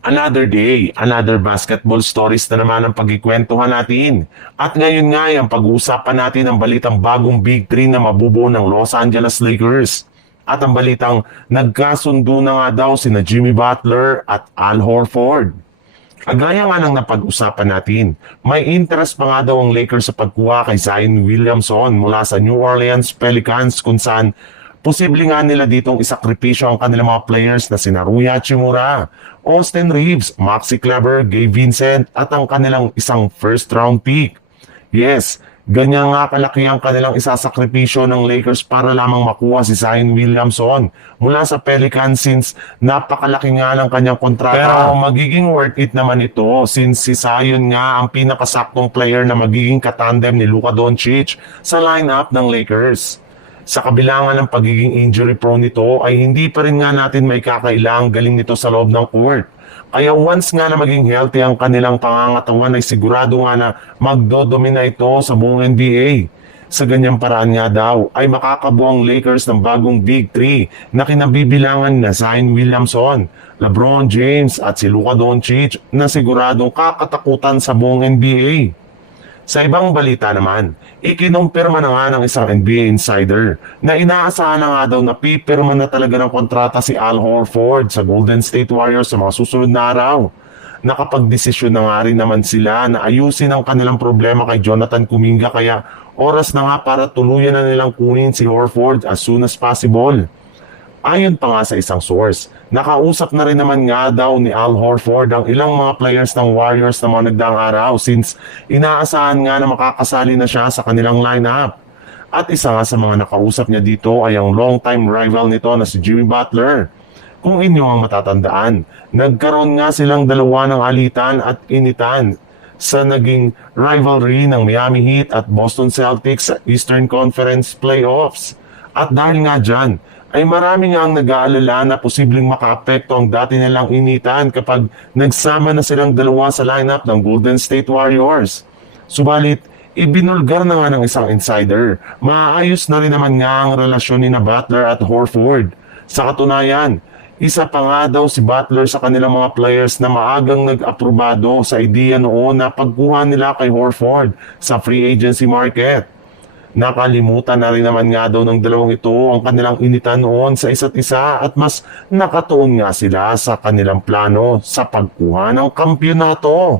Another day, another basketball stories na naman ang pagkikwentuhan natin. At ngayon nga ang pag-uusapan natin ang balitang bagong Big 3 na mabubuo ng Los Angeles Lakers. At ang balitang nagkasundo na nga daw sina Jimmy Butler at Al Horford. Kagaya nga ng napag-usapan natin, may interest pa nga daw ang Lakers sa pagkuha kay Zion Williamson mula sa New Orleans Pelicans kung saan posible nga nila ditong isakripisyo ang kanilang mga players na sina Rui Hachimura, Austin Reeves, Maxi Kleber, Gabe Vincent at ang kanilang isang first round pick. Yes, ganyan nga kalaki ang kanilang isasakripisyo ng Lakers para lamang makuha si Zion Williamson mula sa Pelicans since napakalaki nga ng kanyang kontrata. Pero magiging worth it naman ito since si Zion nga ang pinakasaktong player na magiging katandem ni Luka Doncic sa lineup ng Lakers. Sa kabilangan ng pagiging injury prone nito ay hindi pa rin nga natin may kakailang galing nito sa loob ng court. Kaya once nga na maging healthy ang kanilang pangangatawan ay sigurado nga na magdodomina ito sa buong NBA. Sa ganyang paraan nga daw ay makakabuo ang Lakers ng bagong Big 3 na kinabibilangan na Zion Williamson, LeBron James at si Luka Doncic na siguradong kakatakutan sa buong NBA. Sa ibang balita naman, ikinumpirma na nga ng isang NBA insider na inaasahan na nga daw na pipirma na talaga ng kontrata si Al Horford sa Golden State Warriors sa mga susunod na araw. Nakapagdesisyon na nga rin naman sila na ayusin ang kanilang problema kay Jonathan Kuminga kaya oras na nga para tuluyan na nilang kunin si Horford as soon as possible. Ayon pa nga sa isang source, nakausap na rin naman nga daw ni Al Horford ang ilang mga players ng Warriors na mga nagdaang araw since inaasahan nga na makakasali na siya sa kanilang lineup. At isa nga sa mga nakausap niya dito ay ang long-time rival nito na si Jimmy Butler. Kung inyo ang matatandaan, nagkaroon nga silang dalawa ng alitan at initan sa naging rivalry ng Miami Heat at Boston Celtics sa Eastern Conference Playoffs. At dahil nga dyan, ay marami nga ang nag-aalala na posibleng makaapekto ang dati nilang initan kapag nagsama na silang dalawa sa lineup ng Golden State Warriors. Subalit, ibinulgar na nga ng isang insider, maayos na rin naman nga ang relasyon ni na Butler at Horford. Sa katunayan, isa pa nga daw si Butler sa kanilang mga players na maagang nag-aprobado sa ideya noon na pagkuha nila kay Horford sa free agency market. Nakalimutan na rin naman nga daw ng dalawang ito ang kanilang initan noon sa isa't isa at mas nakatuon nga sila sa kanilang plano sa pagkuha ng kampyonato.